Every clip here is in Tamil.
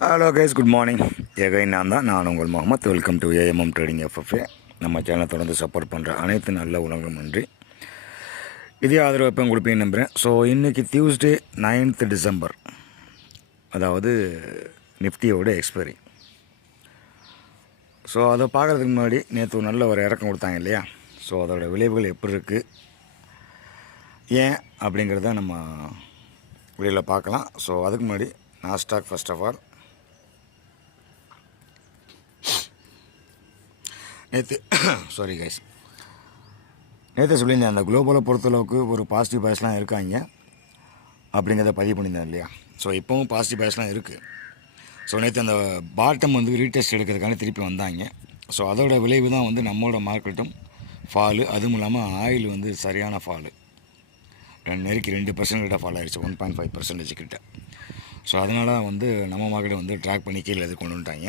ஹலோ கைஸ் குட் மார்னிங் எகை நான் தான். நான் உங்கள் Mohammed. Welcome to AMM trading FFA நம்ம சேனலை தொடர்ந்து சப்போர்ட் பண்ணுற அனைத்து நல்ல உலகம் நன்றி இதே ஆதரவு எப்போ கொடுப்பீங்க நம்புகிறேன் ஸோ இன்றைக்கி டியூஸ்டே நைன்த் டிசம்பர் அதாவது நிஃப்டியோட எக்ஸ்பைரி ஸோ அதை பார்க்குறதுக்கு முன்னாடி நேற்று ஒரு நல்ல ஒரு இறக்கம் கொடுத்தாங்க இல்லையா? ஸோ அதோட விளைவுகள் எப்படி இருக்குது ஏன் அப்படிங்கிறத நம்ம வெளியில் பார்க்கலாம். ஸோ அதுக்கு முன்னாடி நாஸ்டாக் ஃபஸ்ட் ஆஃப் ஆல் நேற்று சாரி கைஸ் நேற்று சொல்லியிருந்தேன் அந்த குளோபலை பொறுத்தளவுக்கு ஒரு பாசிட்டிவ் பாய்ஸ்லாம் இருக்காங்க அப்படிங்கிறத பதிவு பண்ணியிருந்தேன் இல்லையா? ஸோ இப்போவும் பாசிட்டிவ் பாய்ஸ்லாம் இருக்குது ஸோ நேற்று அந்த பாட்டம் வந்து ரீடெஸ்ட் எடுக்கிறதுக்கான திருப்பி வந்தாங்க. ஸோ அதோட விளைவு தான் வந்து நம்மளோட மார்க்கெட்டும் ஃபாலு அதுவும் இல்லாமல் ஆயில் வந்து சரியான ஃபாலு நெருக்கி ரெண்டு பர்சன்ட் கிட்ட ஃபால் ஆயிடுச்சு ஒன் பாயிண்ட் ஃபைவ் பர்சன்டேஜ் கிட்ட. ஸோ அதனால் வந்து நம்ம மார்க்கெட்டை வந்து ட்ராக் பண்ணி கீழே எது கொண்டு வந்துட்டாங்க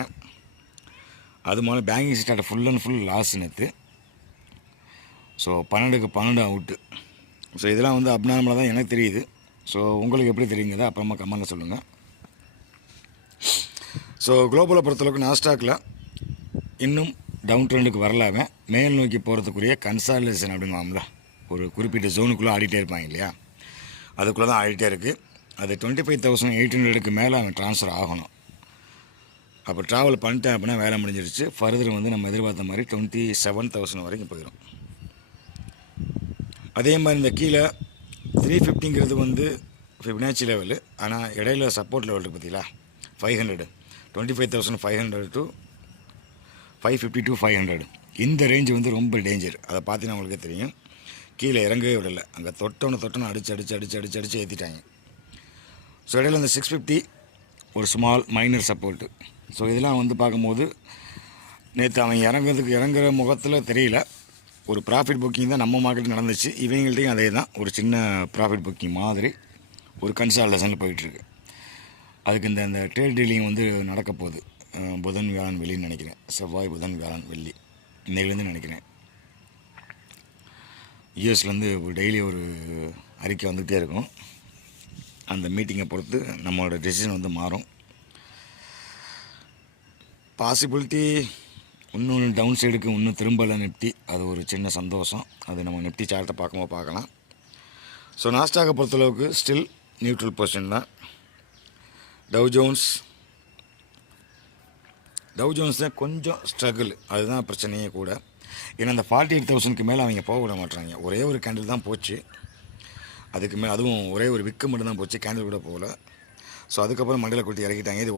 அது மாதிரி banking start full and full loss நேற்று ஸோ பன்னெண்டுக்கு பன்னெண்டு அவுட்டு ஸோ இதெல்லாம் வந்து அப்நார்மலாக தான் எனக்கு தெரியுது. ஸோ உங்களுக்கு எப்படி தெரியுங்கிறத அப்புறமா கமெண்டில் சொல்லுங்கள் ஸோ குளோபலை பொறுத்தளவுக்கு நாஸ்டாக்கில் இன்னும் டவுன் ட்ரெண்டுக்கு வரலாமே. மேல் நோக்கி போகிறதுக்குரிய கன்சாலேஷன் அப்படிங்குவாங்கள ஒரு குறிப்பிட்ட ஜோனுக்குள்ளே ஆடிட்டே இருப்பாங்க இல்லையா? அதுக்குள்ளே தான் ஆடிட்டே இருக்குது அது டுவெண்ட்டி ஃபைவ் தௌசண்ட் எயிட் ஹண்ட்ரடுக்கு மேலே அவன் ட்ரான்ஸ்ஃபர் ஆகணும். அப்போ ட்ராவல் பண்ணிட்டேன் அப்படின்னா வேலை முடிஞ்சிருச்சு. ஃபர்தர் வந்து நம்ம எதிர்பார்த்த மாதிரி டுவெண்ட்டி செவன் தௌசண்ட் வரைக்கும் போயிடும் அதே மாதிரி இந்த கீழே த்ரீ ஃபிஃப்டிங்கிறது வந்து ஃபிப்னாச்சி லெவலு ஆனால் இடையில சப்போர்ட் லெவல் இருக்குது பார்த்தீங்களா five hundred twenty five thousand five hundred to five fifty to five hundred இந்த ரேஞ்ச் வந்து ரொம்ப டேஞ்சர் அதை பார்த்தீங்கன்னா உங்களுக்கே தெரியும். கீழே இறங்கவே விடலை. அங்கே தொட்டோன்னு தொட்டோன்னு அடித்து அடித்து அடிச்சு அடிச்சு அடித்து ஏற்றிட்டாங்க ஸோ இடையில இந்த சிக்ஸ் ஃபிஃப்டி ஒரு ஸ்மால் மைனர் சப்போர்ட்டு ஸோ இதெல்லாம் வந்து பார்க்கும்போது நேற்று அவன் இறங்குறதுக்கு இறங்குற முகத்தில் தெரியல. ஒரு ப்ராஃபிட் புக்கிங் தான் நம்ம மார்க்கெட் நடந்துச்சு. இவங்கள்ட்டையும் அதே தான் ஒரு சின்ன ப்ராஃபிட் புக்கிங் மாதிரி ஒரு கன்சால்டேஷனில் போயிட்டுருக்கு. அதுக்கு இந்த இந்த ட்ரேட் டீலிங் வந்து நடக்க போகுது. புதன் வியாழன் வெள்ளின்னு நினைக்கிறேன். செவ்வாய் புதன் வியாழன் வெள்ளி. இன்னைக்குலேருந்து நினைக்கிறேன். யூஎஸ்லேருந்து டெய்லி ஒரு அறிக்கை வந்துகிட்டே இருக்கும். அந்த மீட்டிங்கை பொறுத்து நம்மளோட டெசிஷன் வந்து மாறும். பாசிபிலிட்டி இன்னொன்று டவுன் சைடுக்கு இன்னும் திரும்பலை நிப்டி அது ஒரு சின்ன சந்தோஷம். அது நம்ம நிப்டி சார்ட்டை பார்க்கும்போது பார்க்கலாம். ஸோ நாஸ்டாக்கை பொறுத்தளவுக்கு ஸ்டில் நியூட்ரல் பொசிஷன் தான். டவ் ஜோன்ஸ் டவ் ஜோன்ஸ் தான் கொஞ்சம் ஸ்ட்ரகிள் அதுதான் பிரச்சனையே கூட. ஏன்னா அந்த ஃபார்ட்டி எயிட் தௌசண்ட்க்கு மேலே அவங்க போக விட மாட்டாங்க ஒரே ஒரு கேண்டில் தான் போச்சு. அதுக்கு மேலே அதுவும் ஒரே ஒரு விக்கு மட்டும் தான் போச்சு. கேண்டில் கூட போகல. ஸோ அதுக்கப்புறம் மண்டல கொட்டி இறக்கிட்டாங்க. இது